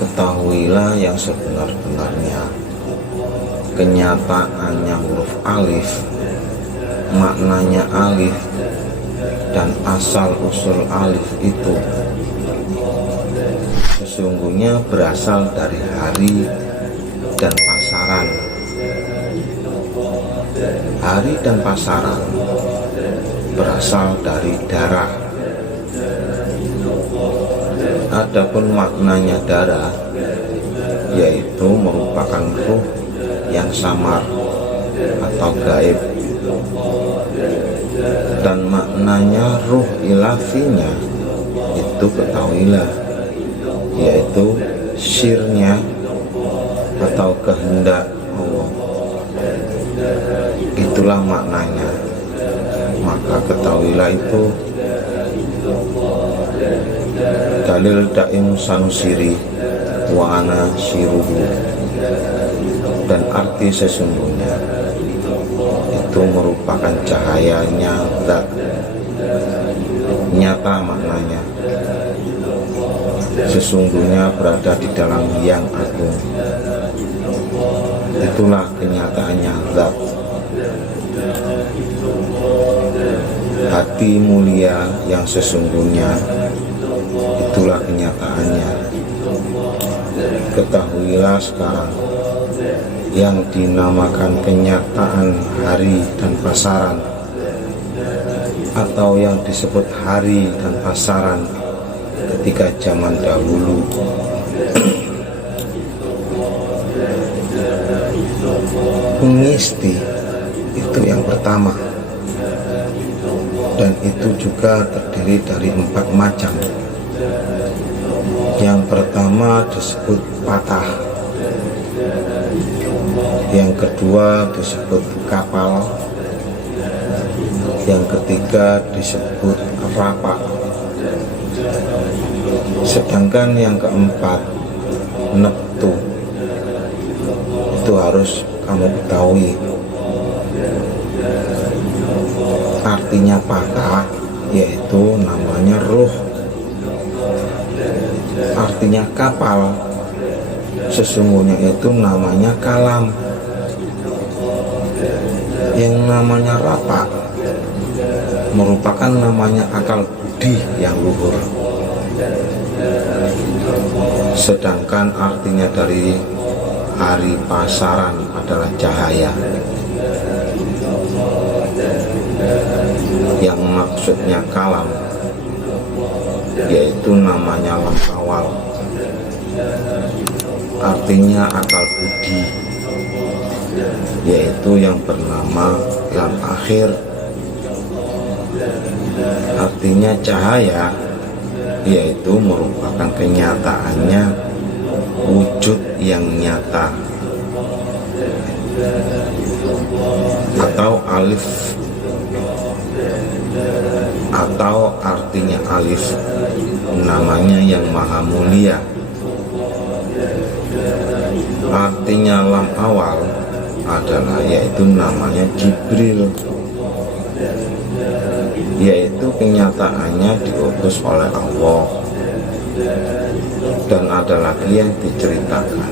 Ketahuilah yang sebenar-benarnya, kenyataannya huruf alif, maknanya alif, dan asal-usul alif itu sesungguhnya berasal dari hari dan pasaran. Hari dan pasaran berasal dari darah. Adapun maknanya darah, yaitu merupakan ruh yang samar atau gaib, dan maknanya ruh ilafinya itu ketahuilah, yaitu sirnya atau kehendak Allah. Itulah maknanya, maka ketahuilah itu. Dalil Daim Sanusiri wa ana syiruhu, dan arti sesungguhnya itu merupakan cahayanya zat, nyata maknanya, sesungguhnya berada di dalam yang agung. Itulah kenyataannya zat. Hati mulia yang sesungguhnya, itulah kenyataannya. Ketahuilah sekarang, yang dinamakan kenyataan hari dan pasaran, atau yang disebut hari dan pasaran ketika zaman dahulu, pengisti itu yang pertama, dan itu juga terdiri dari 4 macam. Yang pertama disebut patah, yang kedua disebut kapal, yang ketiga disebut rapak, sedangkan yang keempat neptu. Itu harus kamu ketahui. Artinya patah, yaitu namanya ruh. Artinya kapal, sesungguhnya itu namanya kalam. Yang namanya rapak merupakan namanya akal budi yang luhur. Sedangkan artinya dari hari pasaran adalah cahaya, yang maksudnya kalam, yaitu namanya lam awal, artinya akal budi, yaitu yang bernama lam akhir, artinya cahaya, yaitu merupakan kenyataannya wujud yang nyata, atau alif, atau artinya alif, namanya yang maha mulia. Artinya lam awal adalah yaitu namanya Jibril, yaitu kenyataannya diutus oleh Allah. Dan ada lagi yang diceritakan,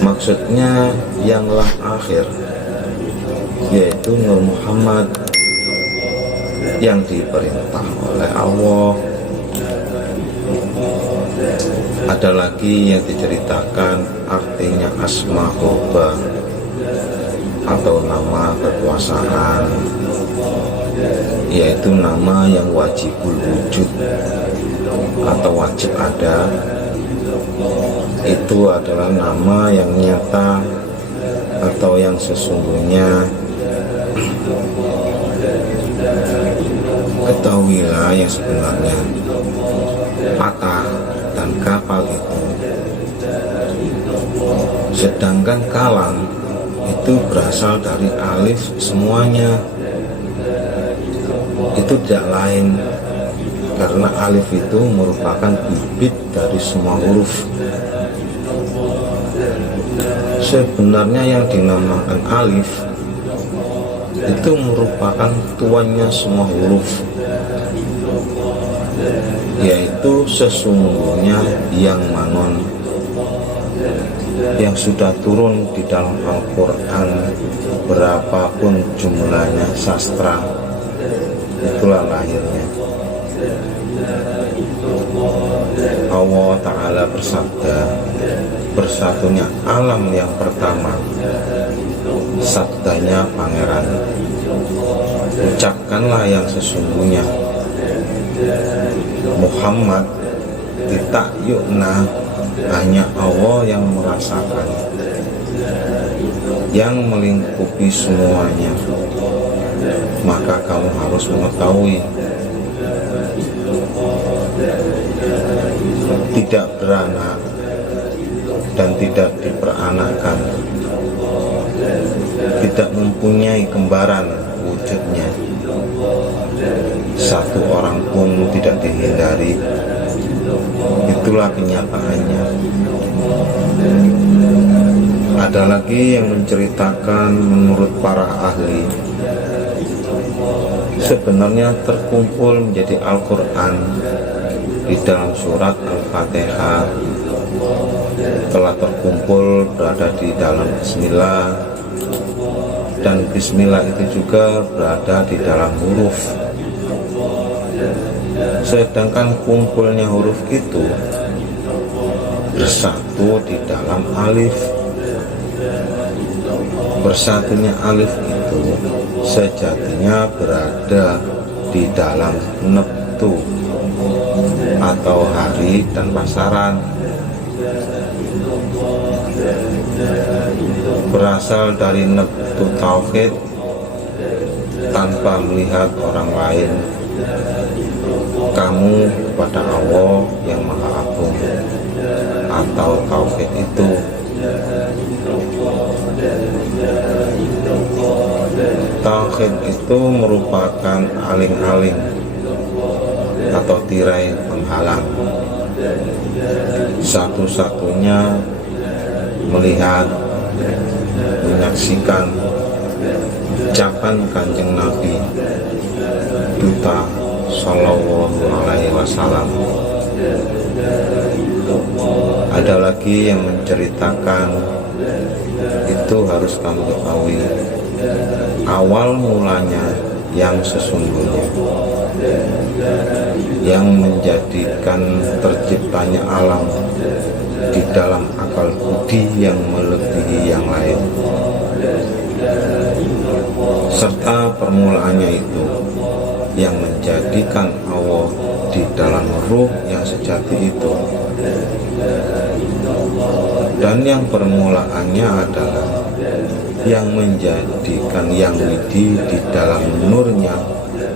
maksudnya yang lam akhir, yaitu Nur Muhammad yang diperintah oleh Allah. Ada lagi yang diceritakan artinya asma hubba, atau nama kekuasaan, yaitu nama yang wajibul wujud atau wajib ada. Itu adalah nama yang nyata atau yang sesungguhnya. Ketahuilah yang sebenarnya, patah dan kapal itu, sedangkan kalam itu berasal dari alif semuanya. Itu tidak lain, karena alif itu merupakan bibit dari semua huruf. Sebenarnya yang dinamakan alif itu merupakan tuannya semua huruf, yaitu sesungguhnya yang manon yang sudah turun di dalam Al-Quran, berapapun jumlahnya sastra, itulah lahirnya. Allah Ta'ala bersabda, bersatunya alam yang pertama, sabdanya pangeran, ucapkanlah yang sesungguhnya. Muhammad ditakyukna, hanya Allah yang merasakan, yang melingkupi semuanya. Maka kamu harus mengetahui, tidak beranak dan tidak diperanakkan, tidak mempunyai kembaran wujudnya, satu orang pun tidak dihindari. Itulah kenyataannya. Ada lagi yang menceritakan menurut para ahli, sebenarnya terkumpul menjadi Al-Quran di dalam surat Al-Fatihah, telah terkumpul berada di dalam Bismillah, dan Bismillah itu juga berada di dalam huruf. Sedangkan kumpulnya huruf itu bersatu di dalam alif. Bersatunya alif itu sejatinya berada di dalam neptu atau hari dan pasaran. Berasal dari neptu tauhid, tanpa melihat orang lain. Kamu kepada Allah yang Maha Agung, atau tauhid itu. Tauhid itu merupakan aling-aling atau tirai penghalang, satu-satunya melihat, menyaksikan ucapan Kanjeng Nabi Duta Sallallahu Alaihi Wasallam. Ada lagi yang menceritakan, itu harus kamu ketahui, awal mulanya yang sesungguhnya, yang menjadikan terciptanya alam di dalam akal budi yang melebihi yang lain, serta permulaannya itu yang menjadikan Allah di dalam ruh yang sejati itu, dan yang permulaannya adalah yang menjadikan yang widi di dalam nurnya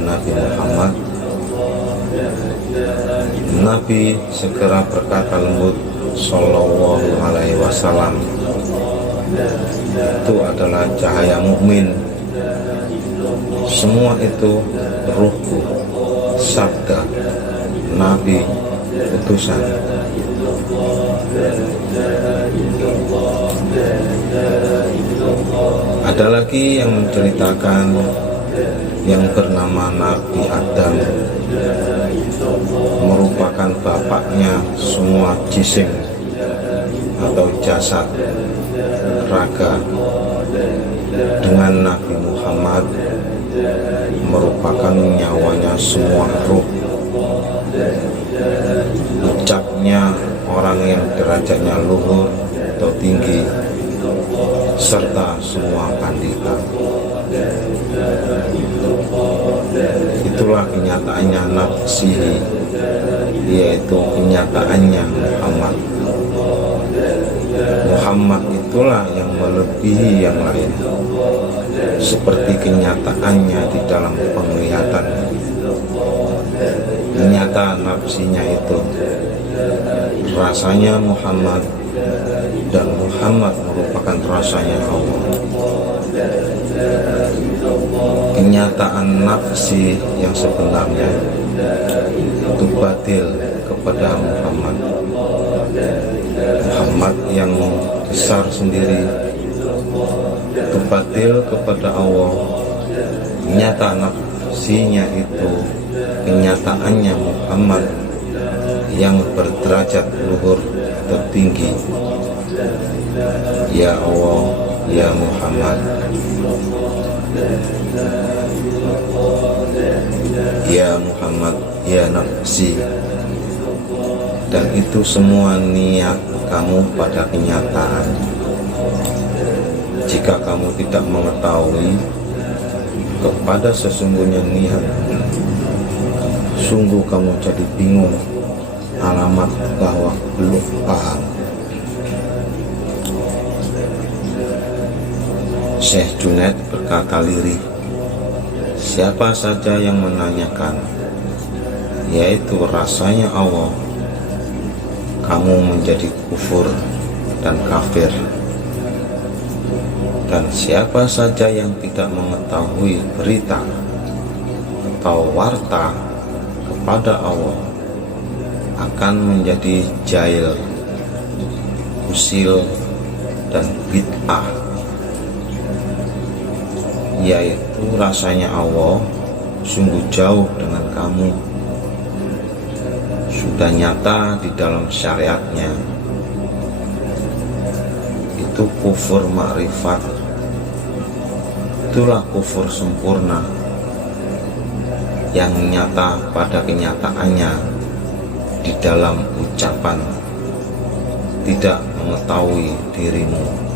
Nabi Muhammad. Nabi segera berkata lembut Sallallahu Alaihi Wasallam, itu adalah cahaya mukmin. Semua itu ruhku, sabda Nabi, utusan. Ada lagi yang menceritakan yang bernama Nabi Adam, merupakan bapaknya semua jisim atau jasad raga, dengan Nabi Muhammad merupakan nyawanya semua ruh. Ucapnya orang yang derajatnya luhur atau tinggi, serta semua pandita. Itulah kenyataannya nafsihi, yaitu kenyataannya Muhammad. Muhammad itulah yang melebihi yang lain, seperti kenyataannya di dalam penglihatan. Nyata nafsinya itu, rasanya Muhammad, dan Muhammad merupakan rasanya Allah. Kenyataan nafsi yang sebenarnya itu batil kepada Muhammad. Muhammad yang besar sendiri itu batil kepada Allah. Nyata nafsinya itu, kenyataannya Muhammad, yang berderajat luhur tertinggi. Ya Allah, ya Muhammad, ya Muhammad, ya nafsi. Dan itu semua niat kamu pada kenyataan. Jika kamu tidak mengetahui kepada sesungguhnya niat, sungguh kamu jadi bingung, alamat bahwa belum paham. Syekh Junaid berkata lirih, siapa saja yang menanyakan, yaitu rasanya Allah, kamu menjadi kufur dan kafir. Dan siapa saja yang tidak mengetahui berita atau warta kepada Allah akan menjadi jahil, usil, dan bid'ah, yaitu rasanya Allah sungguh jauh dengan kamu, sudah nyata di dalam syariatnya. Itu kufur makrifat, itulah kufur sempurna yang nyata pada kenyataannya di dalam ucapan, tidak mengetahui dirimu.